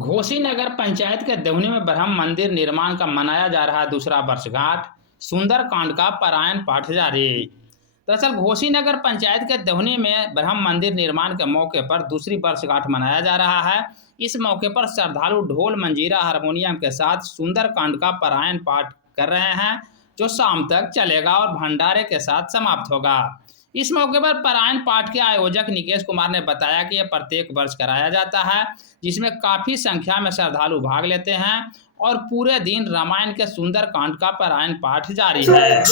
घोसी नगर पंचायत के देवनी में ब्रह्म मंदिर निर्माण का मनाया जा रहा दूसरा वर्षगांठ। सुंदरकांड का पारायण पाठ जारी। दरअसल घोसी नगर पंचायत के देवनी में ब्रह्म मंदिर निर्माण के मौके पर दूसरी वर्षगांठ मनाया जा रहा है। इस मौके पर श्रद्धालु ढोल मंजीरा हारमोनियम के साथ सुंदरकांड का पारायण पाठ कर रहे हैं, जो शाम तक चलेगा और भंडारे के साथ समाप्त होगा। इस मौके पर पारायण पाठ के आयोजक निकेश कुमार ने बताया कि यह प्रत्येक वर्ष कराया जाता है, जिसमें काफी संख्या में श्रद्धालु भाग लेते हैं और पूरे दिन रामायण के सुंदर कांड का पारायण पाठ जारी है।